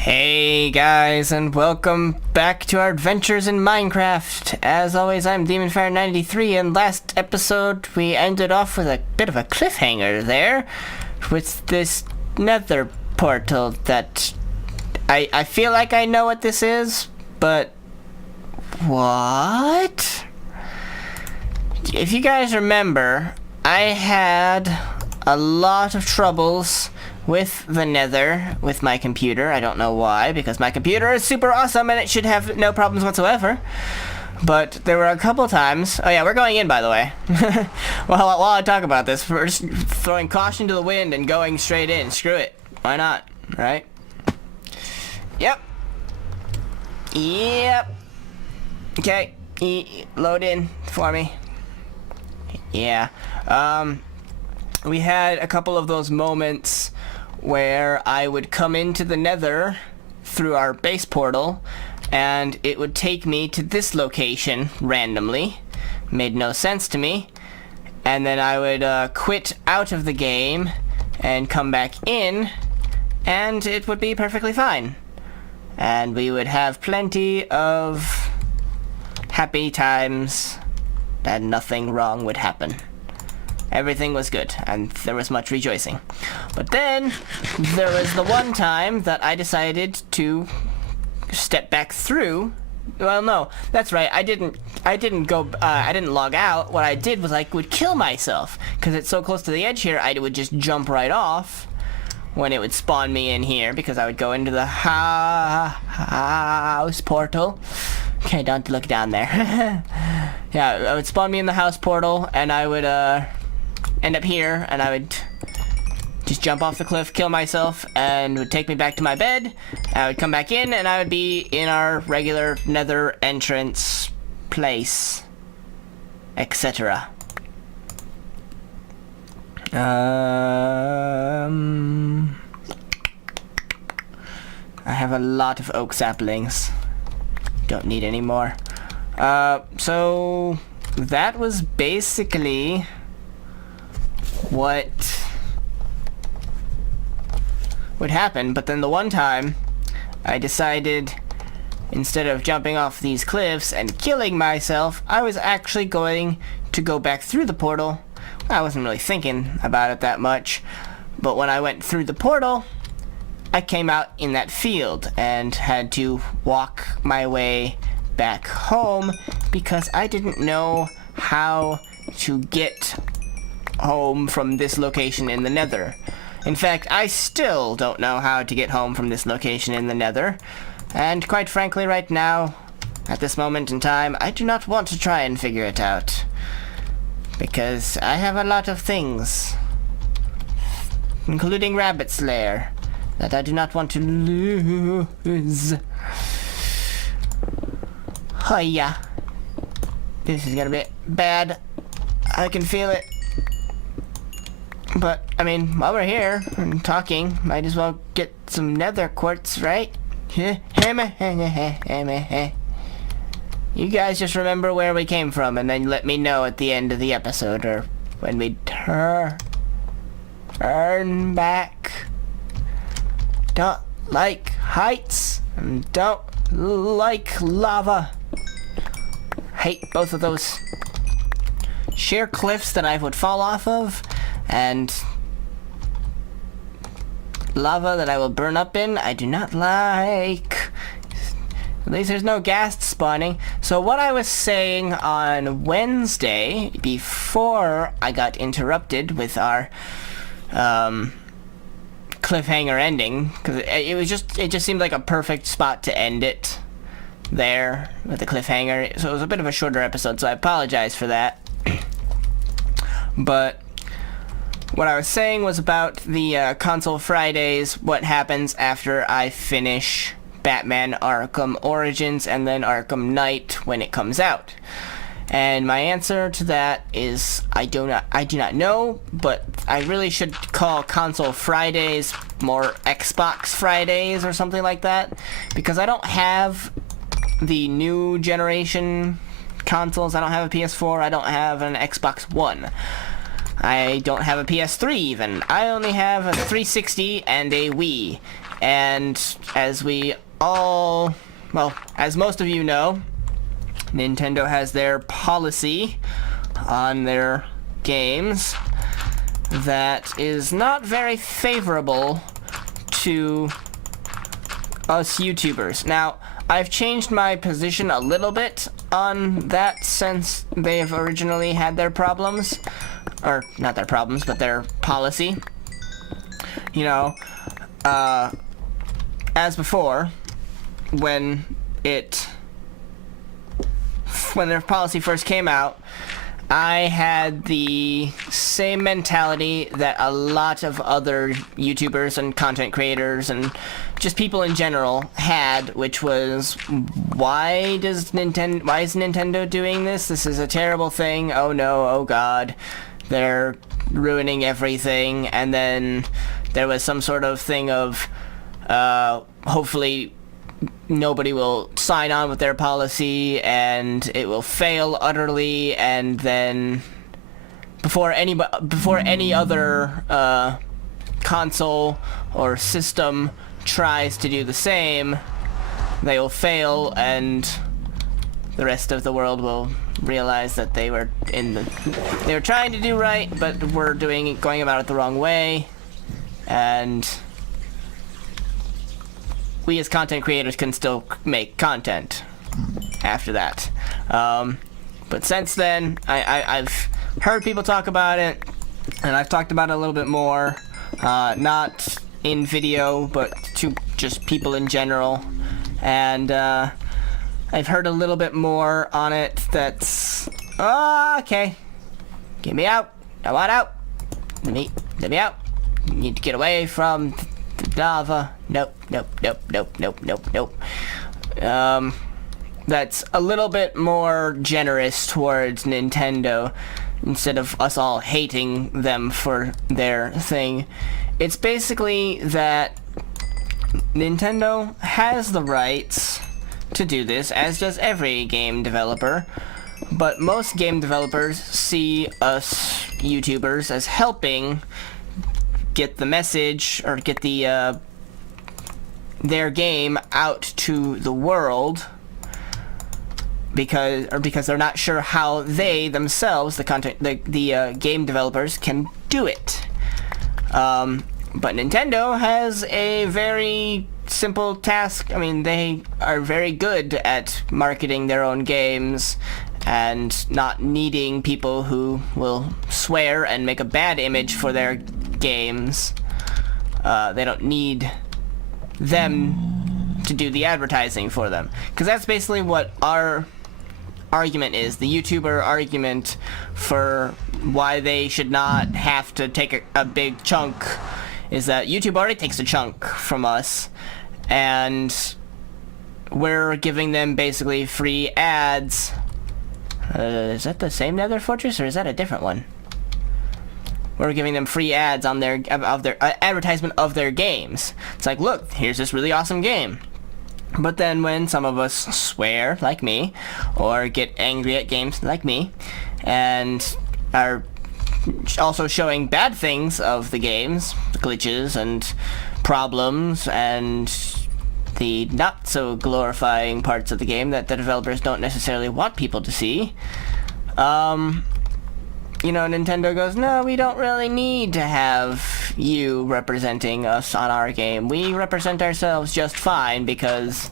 Hey guys, and welcome back to our adventures in Minecraft. As always, I'm DemonFire93, and last episode we ended off with a bit of a cliffhanger there, with this nether portal that I feel like I know what this is, but what? If you guys remember, I had a lot of troubles with the nether, with my computer. I don't know why, because my computer is super awesome and it should have no problems whatsoever. But there were a couple times... Oh yeah, we're going in, by the way. While I talk about this, we're just throwing caution to the wind and going straight in. Screw it. Why not? Right? Yep. Yep. Okay. Load in for me. Yeah. We had a couple of those moments where I would come into the nether through our base portal and it would take me to this location randomly. Made no sense to me. And then I would quit out of the game and come back in and it would be perfectly fine. And we would have plenty of happy times and nothing wrong would happen. Everything was good, and there was much rejoicing. But then, there was the one time that I decided to step back through. Well, no, that's right. I didn't log out. What I did was I would kill myself, because it's so close to the edge here. I would just jump right off when it would spawn me in here, because I would go into the house portal. Okay, don't look down there. Yeah, it would spawn me in the house portal, and I would end up here, and I would just jump off the cliff, kill myself, and it would take me back to my bed. I would come back in, and I would be in our regular nether entrance place, etc. I have a lot of oak saplings. Don't need any more. So that was basically what would happen. But then the one time I decided, instead of jumping off these cliffs and killing myself, I was actually going to go back through the portal. I wasn't really thinking about it that much, but when I went through the portal, I came out in that field and had to walk my way back home because I didn't know how to get home from this location in the nether. In fact, I still don't know how to get home from this location in the nether, and quite frankly right now, at this moment in time, I do not want to try and figure it out, because I have a lot of things, including Rabbit's Lair, that I do not want to lose. Hiya. This is gonna be bad. I can feel it. But, I mean, while we're here and talking, might as well get some nether quartz, right? You guys just remember where we came from and then let me know at the end of the episode, or when we turn back. Don't like heights and don't like lava. Hate both of those sheer cliffs that I would fall off of, and lava that I will burn up in. I do not like. At least there's no ghast spawning. So what I was saying on Wednesday, before I got interrupted with our cliffhanger ending, because it just seemed like a perfect spot to end it there with the cliffhanger. So it was a bit of a shorter episode, so I apologize for that. But what I was saying was about the console Fridays, what happens after I finish Batman Arkham Origins and then Arkham Knight when it comes out. And my answer to that is I do not know, but I really should call console Fridays more Xbox Fridays or something like that, because I don't have the new generation consoles. I don't have a PS4, I don't have an Xbox One. I don't have a PS3 even. I only have a 360 and a Wii. And as we all, well, as most of you know, Nintendo has their policy on their games that is not very favorable to us YouTubers. Now, I've changed my position a little bit on that since they've originally had their problems. Or, not their problems, but their policy. You know, as before, when their policy first came out, I had the same mentality that a lot of other YouTubers and content creators and just people in general had, which was, why is Nintendo doing this? This is a terrible thing. Oh no, oh god. They're ruining everything. And then there was some sort of thing of, hopefully nobody will sign on with their policy and it will fail utterly, and then before any other console or system tries to do the same, they will fail, and the rest of the world will realize that they were trying to do right, but were going about it the wrong way, and we as content creators can still make content after that. But since then, I've heard people talk about it, and I've talked about it a little bit more, not in video, but to just people in general, and I've heard a little bit more on it that's, okay, get me out, I want out, let me out, you need to get away from the lava, nope. That's a little bit more generous towards Nintendo, instead of us all hating them for their thing. It's basically that Nintendo has the rights to do this, as does every game developer, but most game developers see us YouTubers as helping get the message, or get their game out to the world, because they're not sure how they themselves, the game developers, can do it. But Nintendo has a very simple task. I mean, they are very good at marketing their own games and not needing people who will swear and make a bad image for their games. They don't need them to do the advertising for them, because that's basically what our argument is. The YouTuber argument for why they should not have to take a big chunk is that YouTube already takes a chunk from us, and we're giving them basically free ads. Is that the same Nether Fortress, or is that a different one? We're giving them free ads on their advertisement of their games. It's like, look, here's this really awesome game. But then when some of us swear, like me, or get angry at games, like me, and are also showing bad things of the games, glitches and problems, and the not so glorifying parts of the game that the developers don't necessarily want people to see, you know, Nintendo goes, no, we don't really need to have you representing us on our game. We represent ourselves just fine because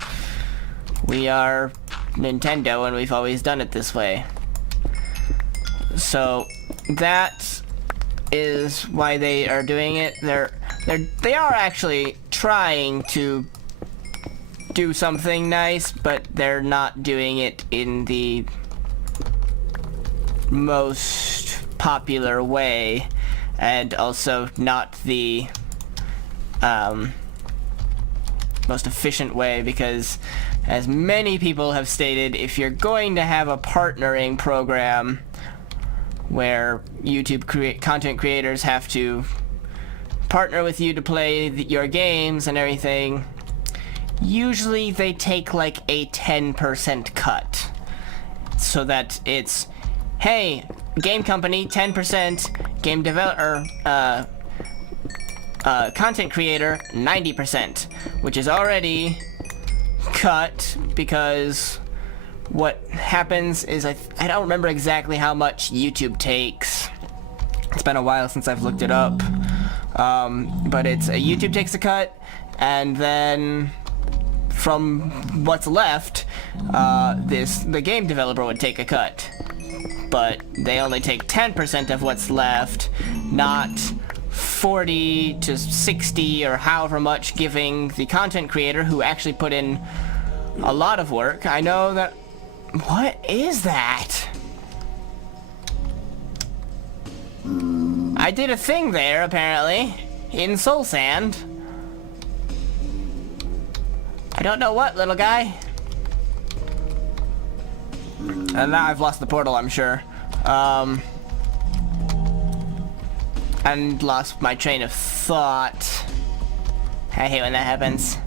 we are Nintendo and we've always done it this way. So that is why they are doing it. They are actually trying to do something nice, but they're not doing it in the most popular way, and also not the most efficient way, because as many people have stated, if you're going to have a partnering program where YouTube content creators have to partner with you to play your games and everything, usually they take like a 10% cut, so that it's, hey, game company, 10%, game developer, content creator 90%, which is already cut because what happens is I don't remember exactly how much YouTube takes. It's been a while since I've looked it up, but it's YouTube takes a cut, and then from what's left, the game developer would take a cut, but they only take 10% of what's left, not 40 to 60 or however much, giving the content creator who actually put in a lot of work. I know that. What is that? I did a thing there, apparently, in Soul Sand. I don't know what, little guy. And now I've lost the portal, I'm sure. And lost my train of thought. I hate when that happens.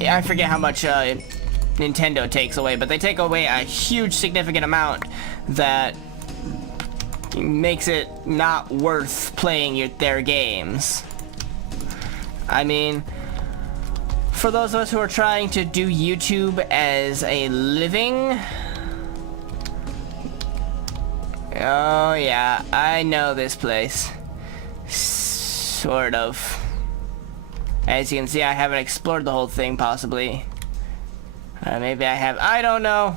Yeah, I forget how much Nintendo takes away, but they take away a huge significant amount that makes it not worth playing their games. I mean, for those of us who are trying to do YouTube as a living, oh yeah, I know this place. Sort of. As you can see, I haven't explored the whole thing, possibly. Maybe I have. I don't know.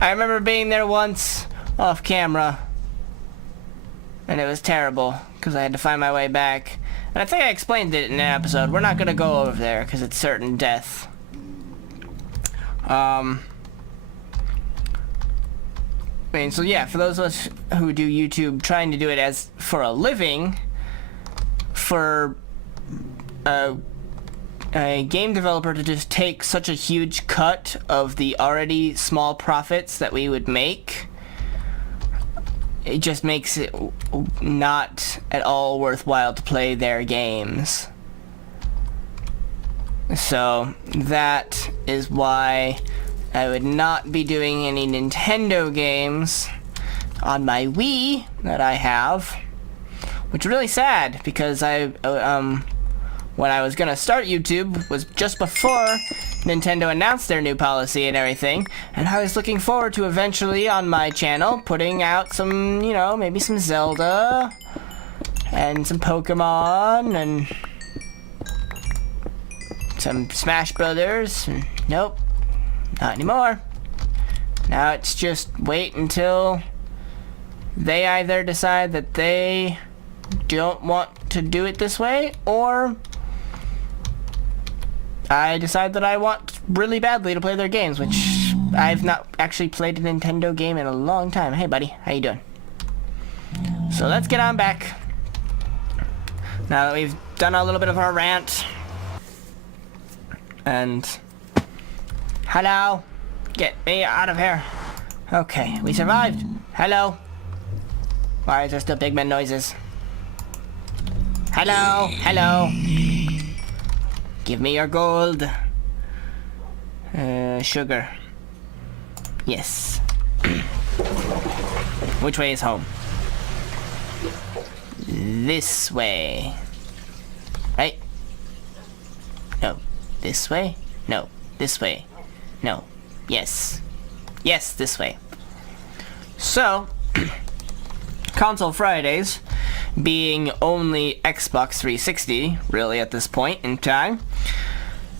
I remember being there once, off camera. And it was terrible, because I had to find my way back. And I think I explained it in an episode. We're not going to go over there, because it's certain death. I mean, so yeah, for those of us who do YouTube, trying to do it as for a living, for a game developer to just take such a huge cut of the already small profits that we would make, it just makes it not at all worthwhile to play their games. So that is why I would not be doing any Nintendo games on my Wii that I have, which is really sad because when I was gonna start YouTube was just before Nintendo announced their new policy and everything, and I was looking forward to eventually on my channel putting out some, you know, maybe some Zelda and some Pokemon and some Smash Brothers. Nope, not anymore. Now it's just wait until they either decide that they don't want to do it this way, or I decide that I want really badly to play their games, which I've not actually played a Nintendo game in a long time. Hey buddy, how you doing? So let's get on back. Now that we've done a little bit of our rant. And hello, get me out of here. Okay, we survived. Hello. Why is there still pigman noises? Hello, hello. Give me your gold. Sugar. Yes. Which way is home? This way. Right? No. This way? No. This way. No. Yes. Yes, this way. So, Console Fridays, being only Xbox 360, really at this point in time,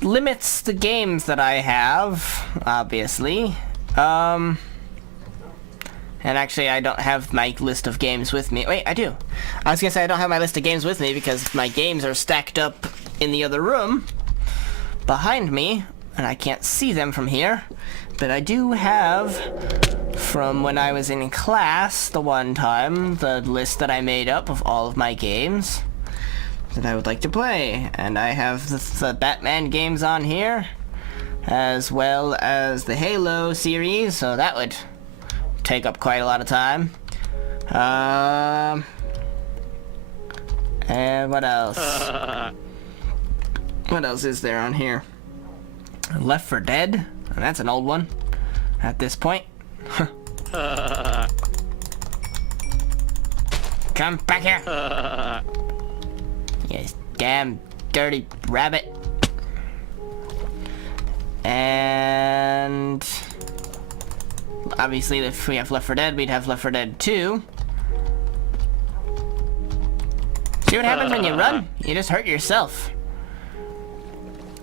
limits the games that I have, obviously. And actually I don't have my list of games with me. Wait, I do. I was gonna say I don't have my list of games with me because my games are stacked up in the other room behind me, and I can't see them from here. But I do have, from when I was in class the one time, the list that I made up of all of my games that I would like to play. And I have the Batman games on here, as well as the Halo series, so that would take up quite a lot of time. And what else? What else is there on here? Left 4 Dead, and that's an old one at this point. Come back here. You damn dirty rabbit. And obviously if we have Left 4 Dead, we'd have Left 4 Dead 2. See what happens when you run? You just hurt yourself.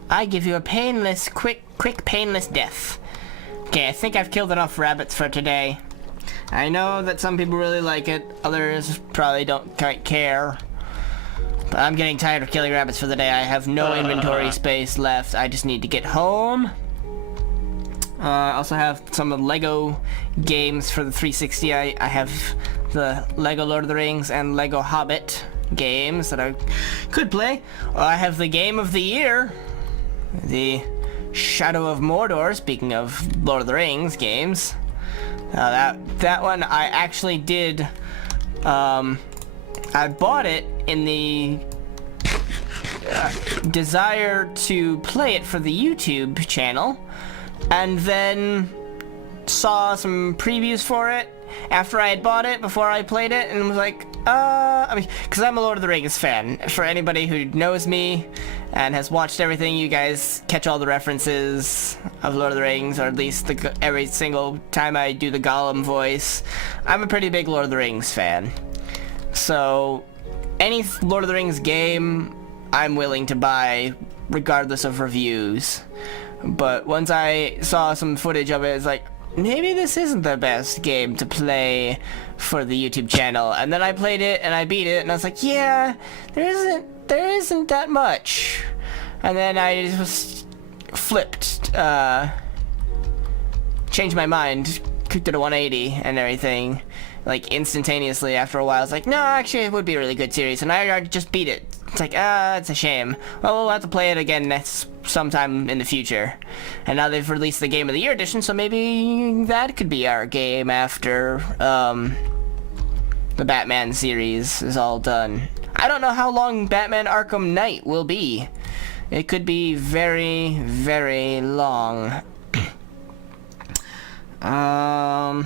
I give you a painless, quick painless death. Okay, I think I've killed enough rabbits for today. I know that some people really like it, others probably don't quite care. But I'm getting tired of killing rabbits for the day. I have no inventory space left. I just need to get home. I also have some of the Lego games for the 360. I have the Lego Lord of the Rings and Lego Hobbit games that I could play. I have the game of the year, the Shadow of Mordor, speaking of Lord of the Rings games. That one I actually did, I bought it in the desire to play it for the YouTube channel, and then saw some previews for it after I had bought it, before I played it, and was like, I mean, because I'm a Lord of the Rings fan. For anybody who knows me and has watched everything, you guys catch all the references of Lord of the Rings, or at least every single time I do the Gollum voice. I'm a pretty big Lord of the Rings fan. So, any Lord of the Rings game, I'm willing to buy, regardless of reviews. But once I saw some footage of it, it's like, maybe this isn't the best game to play for the YouTube channel. And then I played it and I beat it, and I was like, yeah, there isn't that much. And then I just flipped, changed my mind, kicked it a 180 and everything, like instantaneously after a while. I was like, no, actually it would be a really good series, and I just beat it. It's like, it's a shame. Well, we'll have to play it again sometime in the future. And now they've released the Game of the Year edition, so maybe that could be our game after the Batman series is all done. I don't know how long Batman Arkham Knight will be. It could be very, very long. I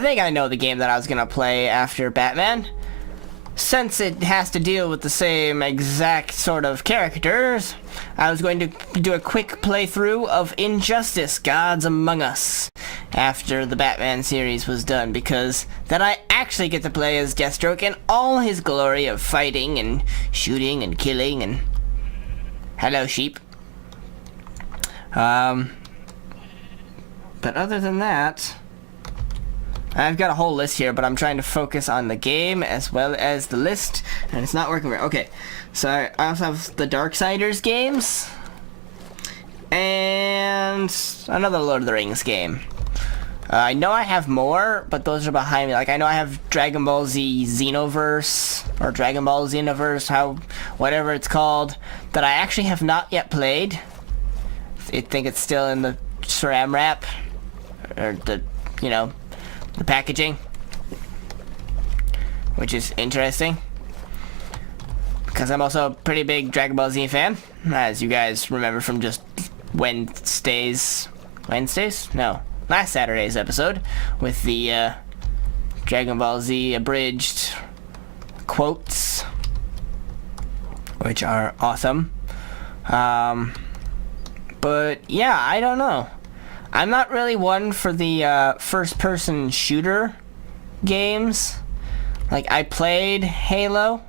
think I know the game that I was gonna play after Batman. Since it has to deal with the same exact sort of characters, I was going to do a quick playthrough of Injustice: Gods Among Us after the Batman series was done, because then I actually get to play as Deathstroke in all his glory of fighting and shooting and killing and... Hello, sheep. But other than that, I've got a whole list here, but I'm trying to focus on the game as well as the list, and it's not working very... Okay, so I also have the Darksiders games, and another Lord of the Rings game. I know I have more, but those are behind me. Like, I know I have Dragon Ball Z Xenoverse, or Dragon Ball Xenoverse, whatever it's called, that I actually have not yet played. I think it's still in the SRAM wrap, or the packaging, which is interesting, because I'm also a pretty big Dragon Ball Z fan, as you guys remember from just last Saturday's episode with the Dragon Ball Z abridged quotes, which are awesome. But yeah, I don't know. I'm not really one for the first-person shooter games. Like, I played Halo,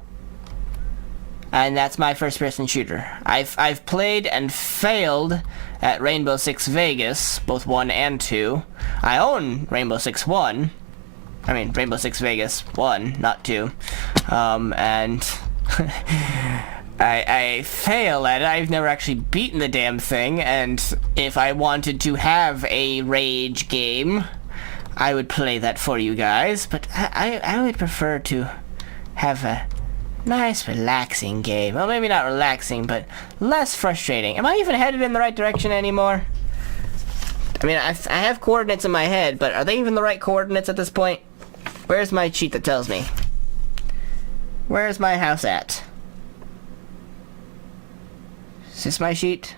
and that's my first-person shooter. I've played and failed at Rainbow Six Vegas, both 1 and 2. I own Rainbow Six 1. I mean, Rainbow Six Vegas 1, not 2. And... I fail at it. I've never actually beaten the damn thing, and if I wanted to have a rage game, I would play that for you guys, but I would prefer to have a nice, relaxing game. Well, maybe not relaxing, but less frustrating. Am I even headed in the right direction anymore? I mean, I have coordinates in my head, but are they even the right coordinates at this point? Where's my sheet that tells me? Where's my house at? Is this my sheet?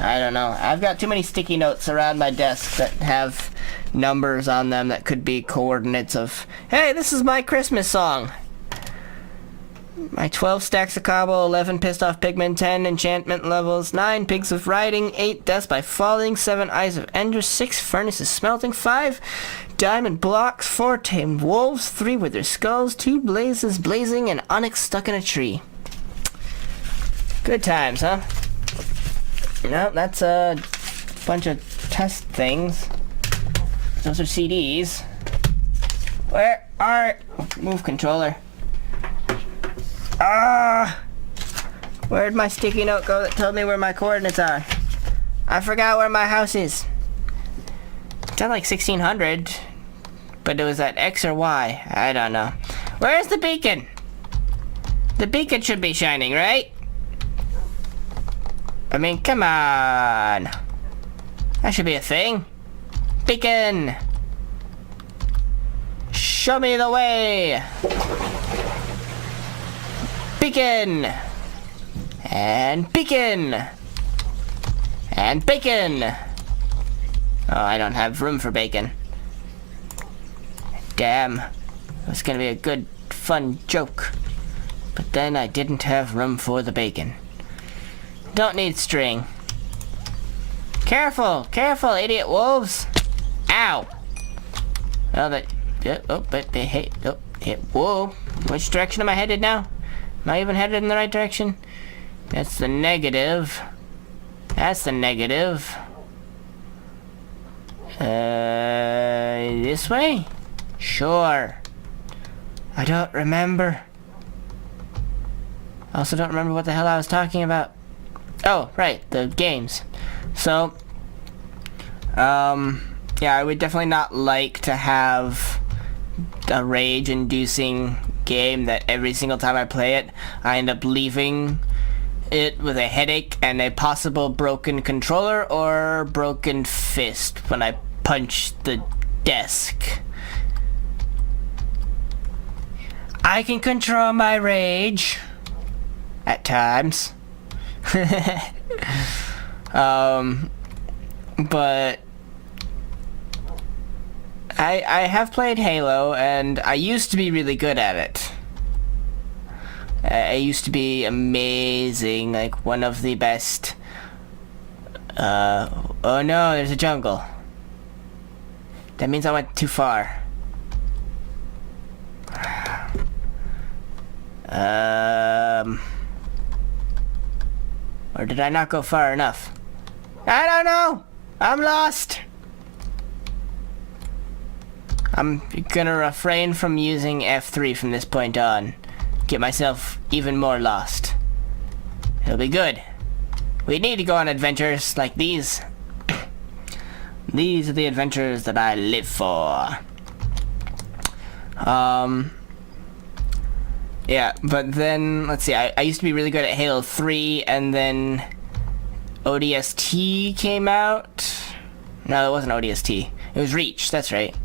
I don't know. I've got too many sticky notes around my desk that have numbers on them that could be coordinates of, hey, this is my Christmas song. My 12 stacks of cobble, 11 pissed off pigmen, 10 enchantment levels, 9 pigs of riding, 8 deaths by falling, 7 eyes of ender, 6 furnaces smelting, 5 diamond blocks, 4 tamed wolves, 3 with their skulls, 2 blazes blazing, and onyx stuck in a tree. Good times, huh? No, that's a bunch of test things. Those are CDs. Where are... Move controller. Where'd my sticky note go that told me where my coordinates are? I forgot where my house is. It's at like 1600, but it was at X or Y. I don't know. Where's the beacon? The beacon should be shining, right? I mean, come on. That should be a thing. Beacon! Show me the way! Beacon! And beacon! And bacon! Oh, I don't have room for bacon. Damn. It was gonna be a good, fun joke. But then I didn't have room for the bacon. Don't need string. Careful! Careful, idiot wolves! Ow! Well, that... Oh, but they hit... Oh, hit... Whoa! Which direction am I headed now? Am I even headed in the right direction? That's the negative. That's the negative. This way? Sure. I don't remember. I also don't remember what the hell I was talking about. Oh, right, the games. So, yeah, I would definitely not like to have a rage-inducing game that every single time I play it, I end up leaving it with a headache and a possible broken controller or broken fist when I punch the desk. I can control my rage at times. But I have played Halo, and I used to be really good at it. I used to be amazing, like one of the best. Oh no, there's a jungle. That means I went too far. Or did I not go far enough? I don't know! I'm lost! I'm gonna refrain from using F3 from this point on. Get myself even more lost. It'll be good. We need to go on adventures like these. These are the adventures that I live for. Yeah, but then, let's see, I used to be really good at Halo 3, and then ODST came out. No, it wasn't ODST. It was Reach, that's right.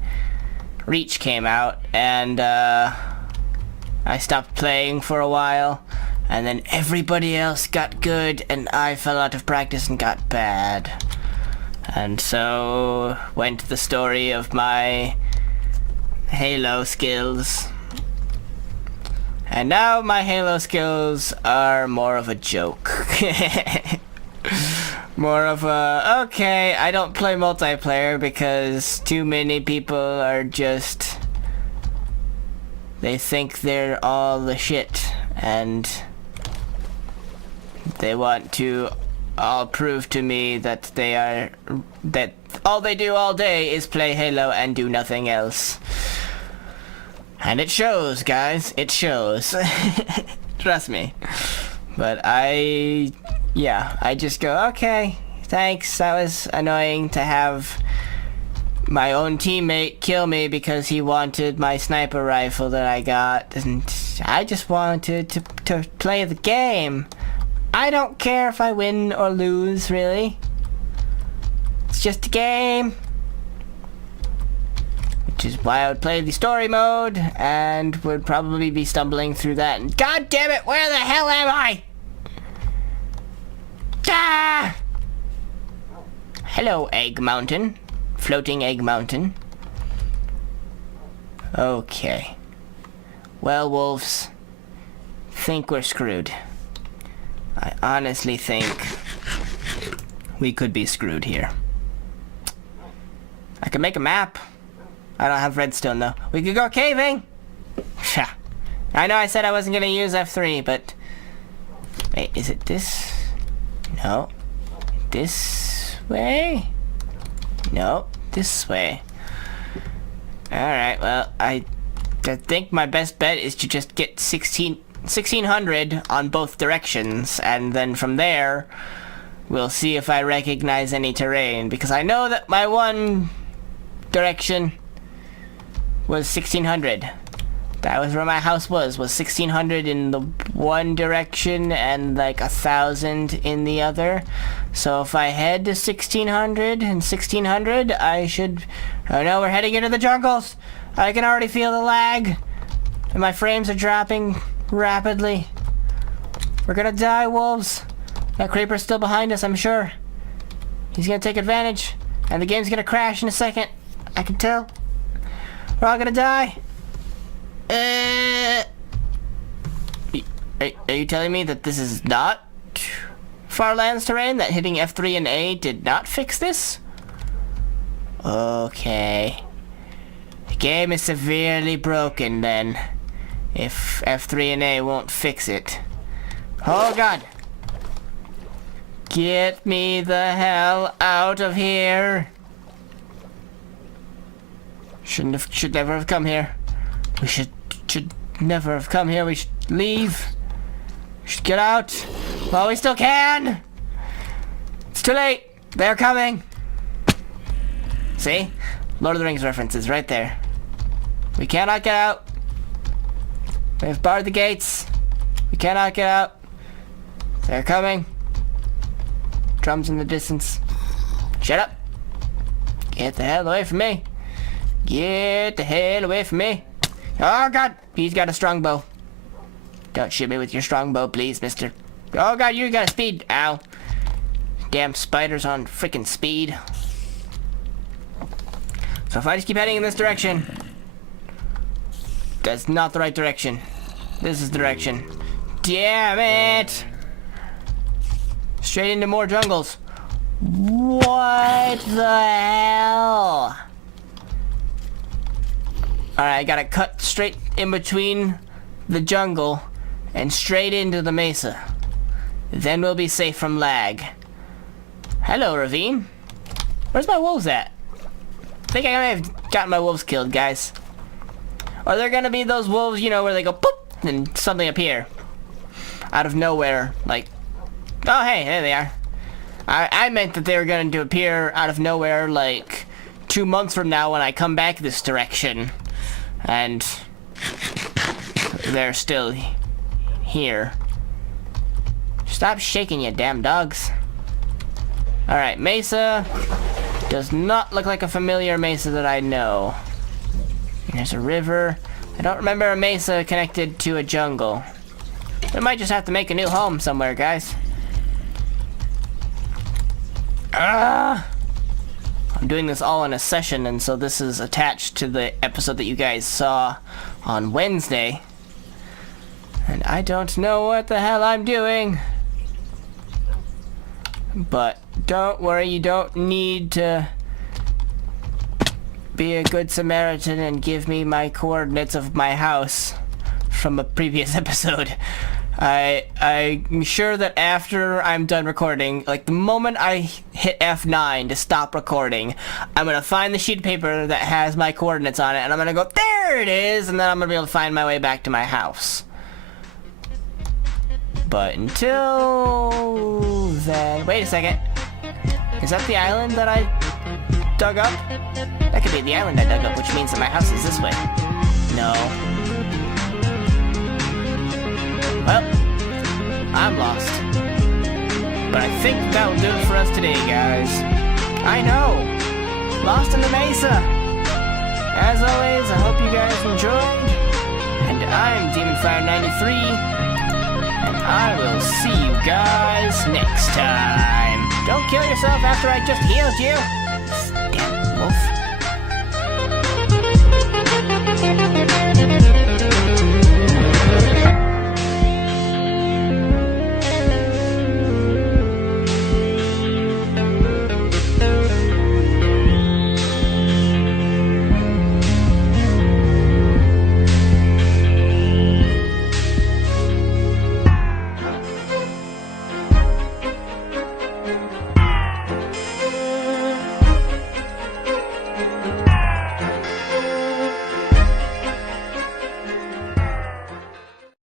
Reach came out, and I stopped playing for a while, and then everybody else got good, and I fell out of practice and got bad. And so went the story of my Halo skills. And now my Halo skills are more of a joke. More of a, okay, I don't play multiplayer because too many people are just... They think they're all the shit, and they want to all prove to me that they are... that all they do all day is play Halo and do nothing else. And it shows, guys. It shows. Trust me. But I just go, okay, thanks. That was annoying to have my own teammate kill me because he wanted my sniper rifle that I got. And I just wanted to play the game. I don't care if I win or lose, really. It's just a game. Which is why I would play the story mode, and would probably be stumbling through that. And God damn it, where the hell am I? Ah! Hello, Egg Mountain. Floating Egg Mountain. Okay. Well, wolves, think we're screwed. I honestly think we could be screwed here. I could make a map. I don't have redstone though. We could go caving! I know I said I wasn't gonna use F3, but... Wait, is it this? No. This way? No, this way. Alright, well, I think my best bet is to just get 1600 on both directions, and then from there, we'll see if I recognize any terrain, because I know that my one direction was 1600. That was where my house was 1600 in the one direction and like 1000 in the other. So if I head to 1600 and 1600, I should... Oh no, we're heading into the jungles! I can already feel the lag! And my frames are dropping rapidly. We're gonna die, wolves! That creeper's still behind us, I'm sure. He's gonna take advantage. And the game's gonna crash in a second. I can tell. We're all gonna die. Are you telling me that this is not Farlands terrain? That hitting F3 and A did not fix this? Okay. The game is severely broken then, if F3 and A won't fix it. Oh god! Get me the hell out of here! Should never have come here. We should never have come here. We should leave. We should get out while we still can. It's too late. They're coming. See? Lord of the Rings references right there. We cannot get out. They have barred the gates. We cannot get out. They're coming. Drums in the distance. Shut up. Get the hell away from me. Get the hell away from me. Oh god, he's got a strong bow. Don't shoot me with your strong bow, please, mister. Oh god, you got a speed. Ow. Damn spiders on frickin' speed. So if I just keep heading in this direction... That's not the right direction. This is the direction. Damn it! Straight into more jungles. What the hell? Alright, I gotta cut straight in between the jungle and straight into the mesa. Then we'll be safe from lag. Hello, ravine. Where's my wolves at? I think I may have gotten my wolves killed, guys. Or they're gonna be those wolves, you know, where they go poop and something appear. Out of nowhere, like... Oh, hey, there they are. I meant that they were going to appear out of nowhere, like, 2 months from now when I come back this direction. And they're still here. Stop shaking, you damn dogs. Alright, mesa does not look like a familiar mesa that I know. There's a river. I don't remember a mesa connected to a jungle. We might just have to make a new home somewhere, guys. I'm doing this all in a session, and so this is attached to the episode that you guys saw on Wednesday. And I don't know what the hell I'm doing. But don't worry, you don't need to be a good Samaritan and give me my coordinates of my house from a previous episode. I'm sure that after I'm done recording, like the moment I hit F9 to stop recording, I'm gonna find the sheet of paper that has my coordinates on it, and I'm gonna go, there it is, and then I'm gonna be able to find my way back to my house. But until then, wait a second. Is that the island that I dug up? That could be the island I dug up, which means that my house is this way. No. Well, I'm lost. But I think that'll do it for us today, guys. I know! Lost in the mesa! As always, I hope you guys enjoyed. And I'm DemonFire93. And I will see you guys next time. Don't kill yourself after I just healed you. Damn wolf.